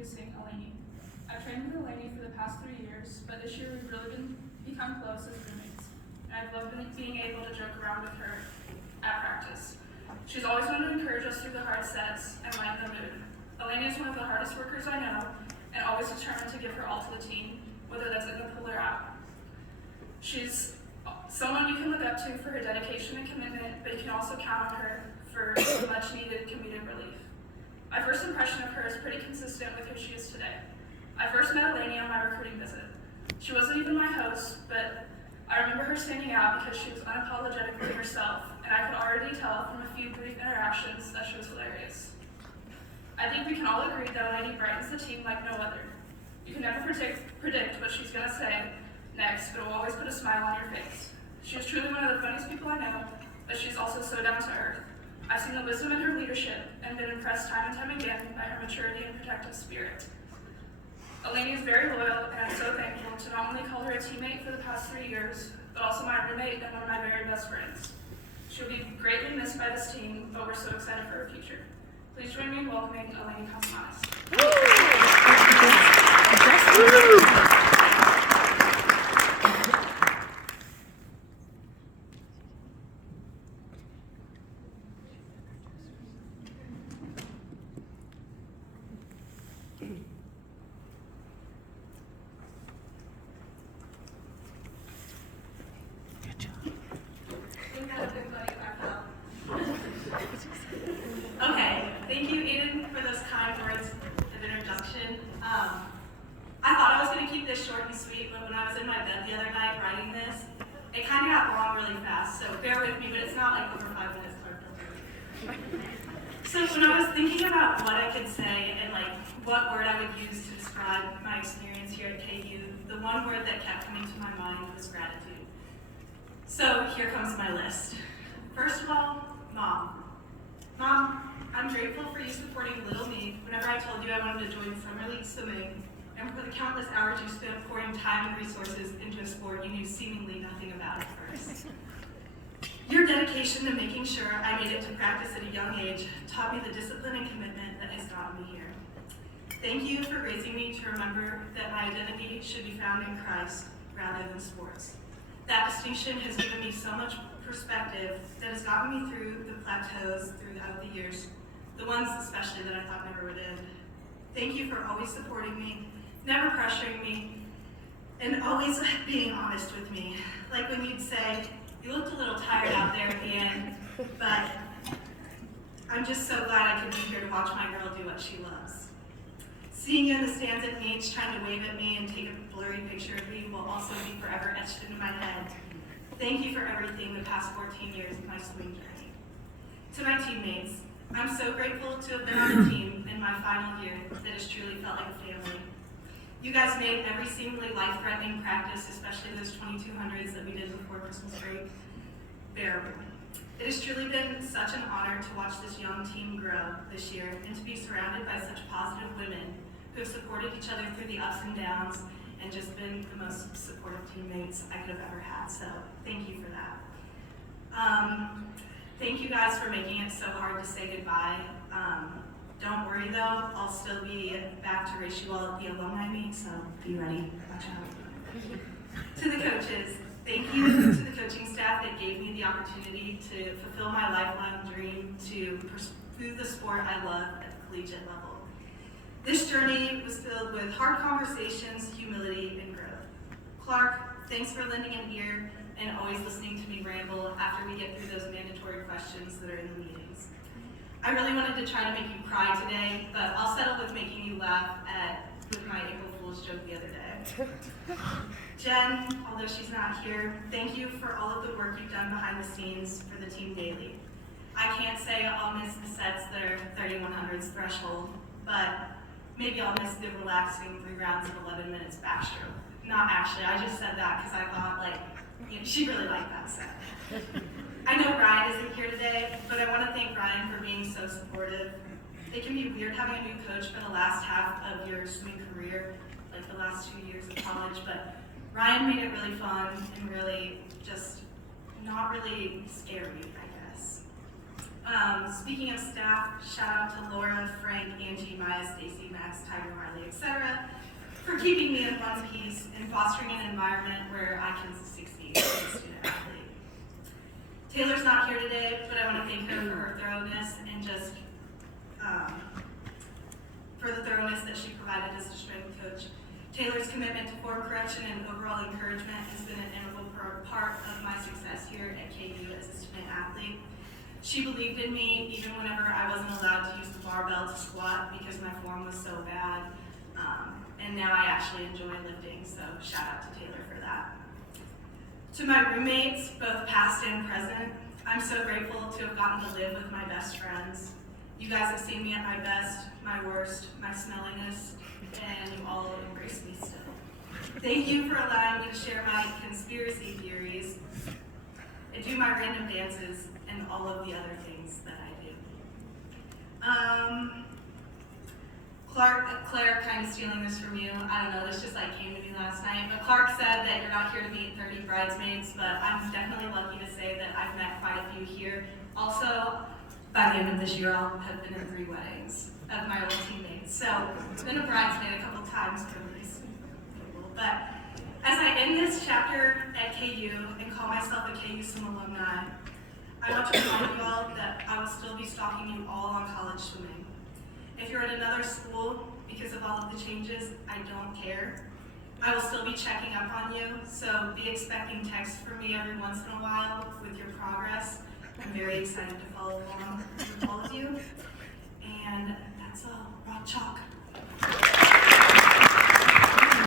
introducing Eleni. I've trained with Eleni for the past 3 years, but this year we've really become close as roommates, and I've loved being able to joke around with her at practice. She's always wanted to encourage us through the hard sets and lighten the mood. Eleni is one of the hardest workers I know, and always determined to give her all to the team, whether that's in the pool or out. She's someone you can look up to for her dedication and commitment, but you can also count on her for much needed comedic relief. My first impression of her is pretty consistent with who she is today. I first met Eleni on my recruiting visit. She wasn't even my host, but I remember her standing out because she was unapologetically herself, and I could already tell from a few brief interactions that she was hilarious. I think we can all agree that Eleni brightens the team like no other. You can never predict what she's going to say next, but it will always put a smile on your face. She is truly one of the funniest people I know, but she's also so down to earth. I've seen the wisdom in her leadership and been impressed time and time again by her maturity and protective spirit. Eleni is very loyal, and I'm so thankful to not only call her a teammate for the past 3 years, but also my roommate and one of my very best friends. She'll be greatly missed by this team, but we're so excited for her future. Please join me in welcoming Eleni Cosmanis. Okay, thank you, Aiden, for those kind words of introduction. I thought I was going to keep this short and sweet, but when I was in my bed the other night writing this, it kind of got long really fast, so bear with me, but it's not like over 5 minutes. So when I was thinking about what I could say and like what word I would use to describe my experience here at KU, the one word that kept coming to my mind was gratitude. So here comes my list. First of all, Mom. Mom, I'm grateful for you supporting little me whenever I told you I wanted to join Summer League Swimming, and for the countless hours you spent pouring time and resources into a sport you knew seemingly nothing about at first. Your dedication to making sure I made it to practice at a young age taught me the discipline and commitment that has gotten me here. Thank you for raising me to remember that my identity should be found in Christ rather than sports. That distinction has given me so much perspective that has gotten me through the plateaus throughout the years, the ones especially that I thought never would end. Thank you for always supporting me, never pressuring me, and always being honest with me. Like when you'd say, "You looked a little tired out there at the end, but I'm just so glad I could be here to watch my girl do what she loves." Seeing you in the stands at meets, trying to wave at me and take a blurry picture of me will also be forever etched into my head. Thank you for everything the past 14 years of my swimming journey. To my teammates, I'm so grateful to have been on a team in my final year that has truly felt like a family. You guys made every seemingly life-threatening practice, especially those 2200s that we did before Christmas break, bearable. It has truly been such an honor to watch this young team grow this year and to be surrounded by such positive women who have supported each other through the ups and downs and just been the most supportive teammates I could have ever had, so thank you for that. Thank you guys for making it so hard to say goodbye. Don't worry though, I'll still be back to race you all at the alumni meet, so be ready, watch out. To the coaches, thank you to the coaching staff that gave me the opportunity to fulfill my lifelong dream to pursue the sport I love at the collegiate level. This journey was filled with hard conversations, humility, and growth. Clark, thanks for lending an ear and always listening to me ramble after we get through those mandatory questions that are in the meetings. I really wanted to try to make you cry today, but I'll settle with making you laugh with my April Fool's joke the other day. Jen, although she's not here, thank you for all of the work you've done behind the scenes for the team daily. I can't say I'll miss the sets that are 3100s threshold, but maybe I'll miss the relaxing 3 rounds of 11 minutes backstroke. Not actually, I just said that because I thought, she really liked that set. I know Ryan isn't here today, but I want to thank Ryan for being so supportive. It can be weird having a new coach for the last half of your swimming career, like the last 2 years of college, but Ryan made it really fun and really just not really scary, I guess. Speaking of staff, shout out to Laura, Frank, Angie, Maya, Stacy, Max, Tiger, Riley, etc. for keeping me in one piece and fostering an environment where I can succeed as a student athlete. Taylor's not here today, but I want to thank her for her thoroughness and just for the thoroughness that she provided as a strength coach. Taylor's commitment to form correction and overall encouragement has been an integral part of my success here at KU as a student athlete. She believed in me even whenever I wasn't allowed to use the barbell to squat because my form was so bad. And now I actually enjoy lifting, so shout out to Taylor for that. To my roommates, both past and present, I'm so grateful to have gotten to live with my best friends. You guys have seen me at my best, my worst, my smelliness, and you all embrace me still. Thank you for allowing me to share my conspiracy theories and do my random dances and all of the other things that I do. Claire, kind of stealing this from you. I don't know, this just like came to me last night. But Clark said that you're not here to meet 30 bridesmaids, but I'm definitely lucky to say that I've met quite a few here. Also, by the end of this year, I'll have been in 3 weddings of my old teammates. So I've been a bridesmaid a couple times for these people. But as I end this chapter at KU and call myself a KU Swim alumni, I want to remind you all that I will still be stalking you all on college swimming. If you're at another school, because of all of the changes, I don't care. I will still be checking up on you, so be expecting texts from me every once in a while with your progress. I'm very excited to follow along with all of you. And that's all. Rock chalk.